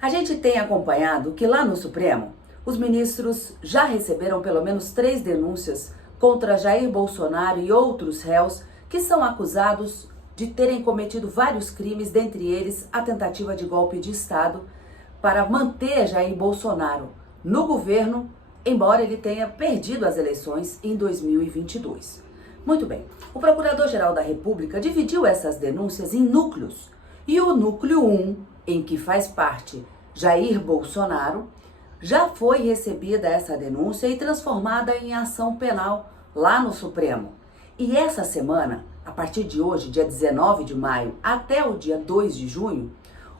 A gente tem acompanhado que lá no Supremo, os ministros já receberam pelo menos 3 denúncias contra Jair Bolsonaro e outros réus que são acusados de terem cometido vários crimes, dentre eles a tentativa de golpe de Estado para manter Jair Bolsonaro no governo, embora ele tenha perdido as eleições em 2022. Muito bem, o Procurador-Geral da República dividiu essas denúncias em núcleos e o núcleo 1, em que faz parte Jair Bolsonaro, já foi recebida essa denúncia e transformada em ação penal lá no Supremo. E essa semana, a partir de hoje, dia 19 de maio, até o dia 2 de junho,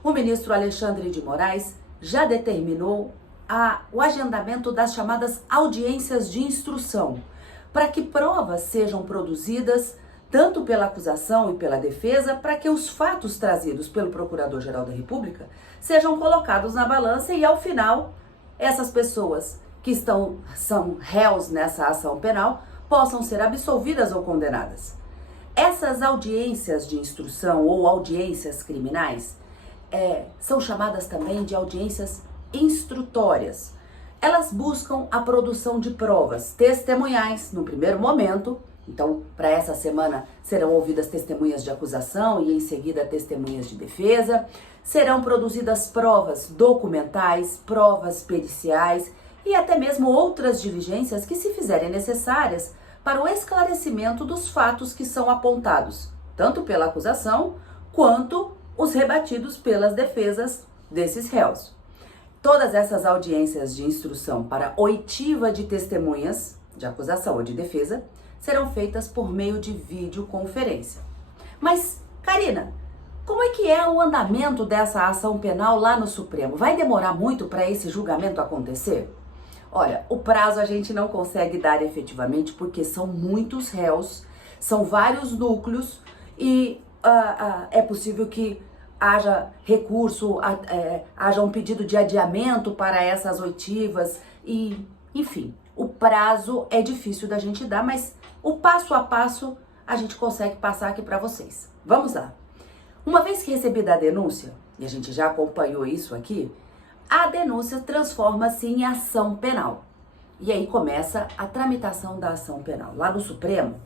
o ministro Alexandre de Moraes já determinou o agendamento das chamadas audiências de instrução, para que provas sejam produzidas tanto pela acusação e pela defesa, para que os fatos trazidos pelo Procurador-Geral da República sejam colocados na balança e, ao final, essas pessoas que são réus nessa ação penal possam ser absolvidas ou condenadas. Essas audiências de instrução ou audiências criminais são chamadas também de audiências instrutórias. Elas buscam a produção de provas testemunhais no primeiro momento. Então, para essa semana serão ouvidas testemunhas de acusação e em seguida testemunhas de defesa. Serão produzidas provas documentais, provas periciais e até mesmo outras diligências que se fizerem necessárias para o esclarecimento dos fatos que são apontados, tanto pela acusação quanto os rebatidos pelas defesas desses réus. Todas essas audiências de instrução para oitiva de testemunhas de acusação ou de defesa serão feitas por meio de videoconferência. Mas, Karina, como é que é o andamento dessa ação penal lá no Supremo? Vai demorar muito para esse julgamento acontecer? Olha, o prazo a gente não consegue dar efetivamente porque são muitos réus, são vários núcleos e é possível que haja recurso, haja um pedido de adiamento para essas oitivas e, enfim, o prazo é difícil da gente dar, mas o passo a passo a gente consegue passar aqui para vocês. Vamos lá. Uma vez que recebida a denúncia, e a gente já acompanhou isso aqui, a denúncia transforma-se em ação penal. E aí começa a tramitação da ação penal. Lá no Supremo,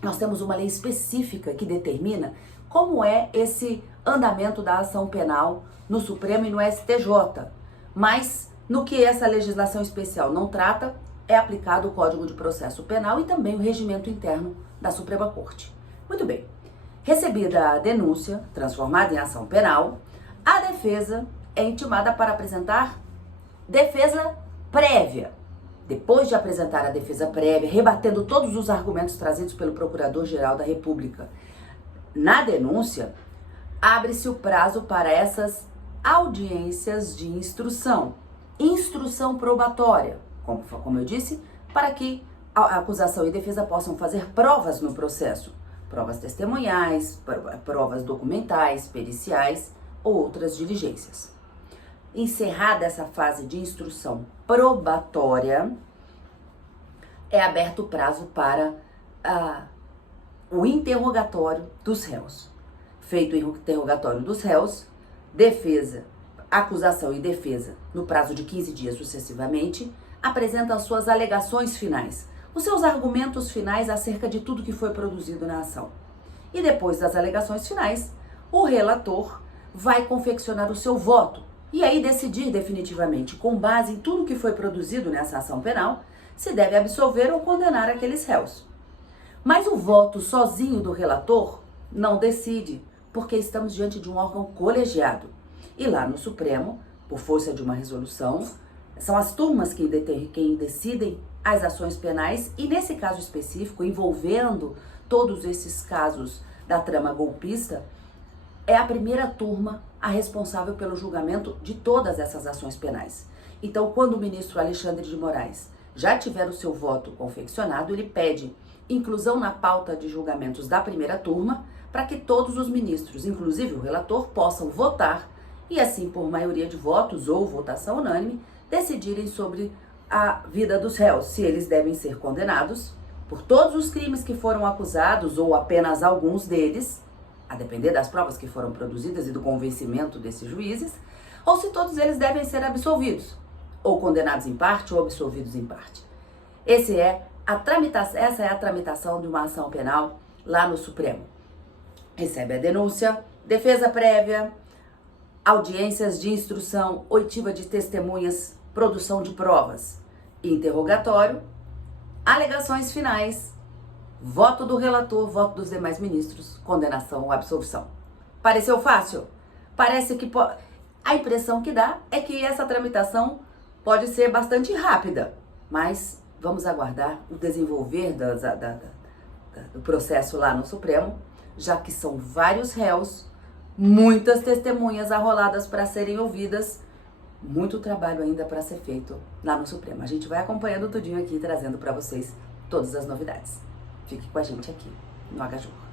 nós temos uma lei específica que determina como é esse andamento da ação penal no Supremo e no STJ. Mas no que essa legislação especial não trata, é aplicado o Código de Processo Penal e também o regimento interno da Suprema Corte. Muito bem. Recebida a denúncia, transformada em ação penal, a defesa é intimada para apresentar defesa prévia. Depois de apresentar a defesa prévia, rebatendo todos os argumentos trazidos pelo Procurador-Geral da República na denúncia, abre-se o prazo para essas audiências de instrução. Instrução probatória, como eu disse, para que a acusação e defesa possam fazer provas no processo. Provas testemunhais, provas documentais, periciais ou outras diligências. Encerrada essa fase de instrução probatória, é aberto o prazo para o interrogatório dos réus. Feito o interrogatório dos réus, defesa, acusação e defesa, no prazo de 15 dias sucessivamente, apresentam suas alegações finais, os seus argumentos finais acerca de tudo que foi produzido na ação. E depois das alegações finais, o relator vai confeccionar o seu voto e aí decidir definitivamente, com base em tudo que foi produzido nessa ação penal, se deve absolver ou condenar aqueles réus. Mas o voto sozinho do relator não decide, porque estamos diante de um órgão colegiado. E lá no Supremo, por força de uma resolução, são as turmas quem decidem as ações penais e, nesse caso específico, envolvendo todos esses casos da trama golpista, é a primeira turma a responsável pelo julgamento de todas essas ações penais. Então, quando o ministro Alexandre de Moraes já tiver o seu voto confeccionado, ele pede inclusão na pauta de julgamentos da primeira turma para que todos os ministros, inclusive o relator, possam votar e assim, por maioria de votos ou votação unânime, decidirem sobre a vida dos réus, se eles devem ser condenados por todos os crimes que foram acusados ou apenas alguns deles, a depender das provas que foram produzidas e do convencimento desses juízes, ou se todos eles devem ser absolvidos, ou condenados em parte ou absolvidos em parte. Essa é a tramitação de uma ação penal lá no Supremo. Recebe a denúncia, defesa prévia, audiências de instrução, oitiva de testemunhas, produção de provas, interrogatório, alegações finais, voto do relator, voto dos demais ministros, condenação ou absolvição. Pareceu fácil? Parece que a impressão que dá é que essa tramitação pode ser bastante rápida, mas vamos aguardar o desenvolver do processo lá no Supremo, já que são vários réus, muitas testemunhas arroladas para serem ouvidas, muito trabalho ainda para ser feito lá no Supremo. A gente vai acompanhando tudinho aqui, trazendo para vocês todas as novidades. Fique com a gente aqui no HJur.